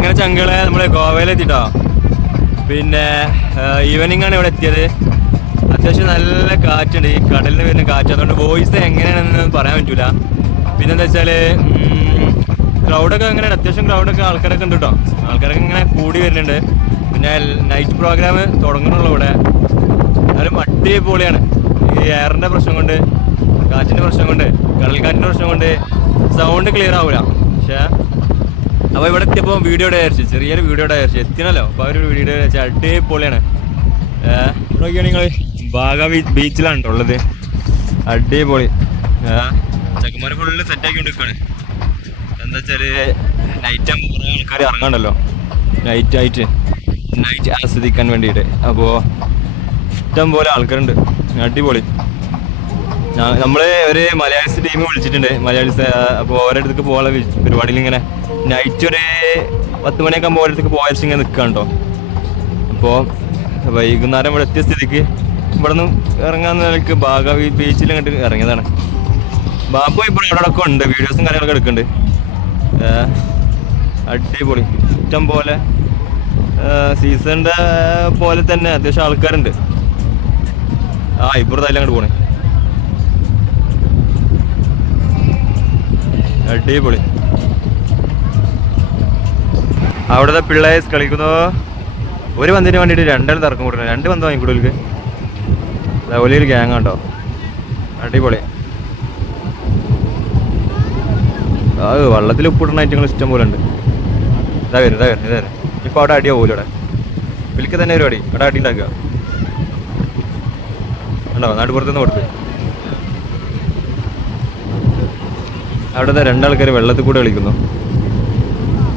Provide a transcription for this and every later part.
അങ്ങനെ ചങ്കളെ നമ്മൾ ഗോവയിലെത്തിട്ടോ. പിന്നെ ഈവനിങ് ആണ് ഇവിടെ എത്തിയത്. അത്യാവശ്യം നല്ല കാറ്റുണ്ട്, ഈ കടലിൽ നിന്ന് വരുന്ന കാറ്റ്. അതുകൊണ്ട് വോയിസ് എങ്ങനെയാണെന്ന് പറയാൻ പറ്റൂല. പിന്നെന്താ വെച്ചാൽ ക്രൗഡൊക്കെ എങ്ങനെയാണ്, അത്യാവശ്യം ക്രൗഡൊക്കെ ആൾക്കാരൊക്കെ ഉണ്ട് കേട്ടോ. ആൾക്കാരൊക്കെ ഇങ്ങനെ കൂടി വരുന്നുണ്ട്. പിന്നെ നൈറ്റ് പ്രോഗ്രാം തുടങ്ങണുള്ളൂ ഇവിടെ. എന്നാലും അടിപൊളിയാണ്. ഈ എയറിൻ്റെ പ്രശ്നം കൊണ്ട്, കാറ്റിൻ്റെ പ്രശ്നം കൊണ്ട്, കടൽക്കാറ്റിൻ്റെ പ്രശ്നം കൊണ്ട് സൗണ്ട് ക്ലിയർ ആവില്ല. പക്ഷേ അപ്പോൾ ഇവിടെ എത്തിയപ്പോൾ വീഡിയോ വിചാരിച്ചു, ചെറിയൊരു വീഡിയോ വിചാരിച്ചു എത്തിയണല്ലോ. അപ്പോൾ ഒരു വീഡിയോ വിചാരിച്ചാൽ അടിപൊളിയാണ്. നോക്കിയാണ് നിങ്ങൾ ബാഗ ബീച്ചിലാണ് ഉള്ളത്. അടിപൊളി. ചെക്കന്മാർ ഫുള്ള് സെറ്റാക്കി കൊണ്ടിരിക്കുകയാണ്. എന്താ വെച്ചാൽ നൈറ്റ് ആകുമ്പോൾ കുറേ ആൾക്കാർ ഇറങ്ങാണ്ടല്ലോ, നൈറ്റ് ആസ്വദിക്കാൻ വേണ്ടിയിട്ട്. അപ്പോൾ ഇഷ്ടം പോലെ ആൾക്കാരുണ്ട്. അടിപൊളി. നമ്മൾ ഒരു മലയാളീസ് ടീം വിളിച്ചിട്ടുണ്ട്, മലയാളീസ്. അപ്പോൾ ഓരോ അടുത്തേക്ക് പോകാനുള്ള പരിപാടിയിൽ ഇങ്ങനെ നൈറ്റ് ഒരു 10 മണിയൊക്കെ ആകുമ്പോൾ ഓരോരുത്തേക്ക് പോയാൽ ഇങ്ങനെ നിൽക്കുകയാണ് കേട്ടോ. അപ്പോൾ വൈകുന്നേരം ഇവിടെ എത്തിയ സ്ഥിതിക്ക് ഇവിടെ നിന്ന് ഇറങ്ങാൻ നിലയ്ക്ക് ബാഗ ബീച്ചിൽ ഇങ്ങോട്ട് ഇറങ്ങിയതാണ്. ബാപ്പു ഇപ്പോൾ ഇവിടെയൊക്കെ ഉണ്ട്, വീഡിയോസും കാര്യങ്ങളൊക്കെ എടുക്കുന്നുണ്ട്. അടിപൊളി. ഇഷ്ടം പോലെ സീസണിൻ്റെ പോലെ തന്നെ അത്യാവശ്യം ആൾക്കാരുണ്ട്. ഇപ്പുറത്ത് അതിലങ്ങോട്ട് പോണേ. അടിപൊളി. അവിടുത്തെ പിള്ളേഴ്സ് കളിക്കുന്നു. ഒരു പന്തിന് വേണ്ടിയിട്ട് 2 തർക്കം കൊടുക്കണം. 2 പന്ത് വാങ്ങിക്കൂടലേക്ക്. വലിയൊരു ഗ്യാങ് ഉണ്ടോ. അടിപൊളി. വെള്ളത്തിൽ ഉപ്പിടുന്ന ഐറ്റങ്ങൾ ഇഷ്ടം പോലെ ഉണ്ട്. ഇതാ വരും. ഇപ്പോൾ അവിടെ അടിയാ പോലും. ഇവിടെ വിളിക്ക് തന്നെ പരിപാടി. അവിടെ അടി ഉണ്ടാക്കുക ഉണ്ടോ. നാട്ടുപുറത്തുനിന്ന് കൊടുത്ത് അവിടുത്തെ 2 ആൾക്കാർ വെള്ളത്തിൽ കൂടെ കളിക്കുന്നു.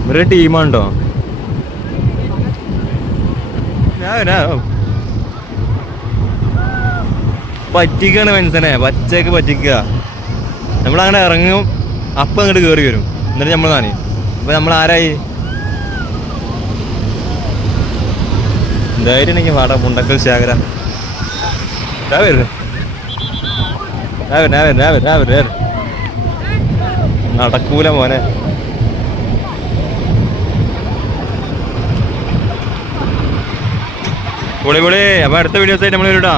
ഇവരുടെ ടീമാണോ. പറ്റിക്കാണ് മനുഷ്യനെ, പച്ചക്ക് പറ്റിക്കുക. നമ്മളങ്ങനെ ഇറങ്ങും, അപ്പം അങ്ങോട്ട് കയറി വരും. എന്നിട്ട് നമ്മൾ നനയും. അപ്പം നമ്മൾ ആരായി? ധൈര്യം എനിക്ക് പാടാം. മുണ്ടക്കൽ ശേഖര നടക്കൂല മോനെ. പൊളി. അപ്പം അടുത്ത വീഡിയോസായിട്ട് നമ്മൾ വരൂടാ.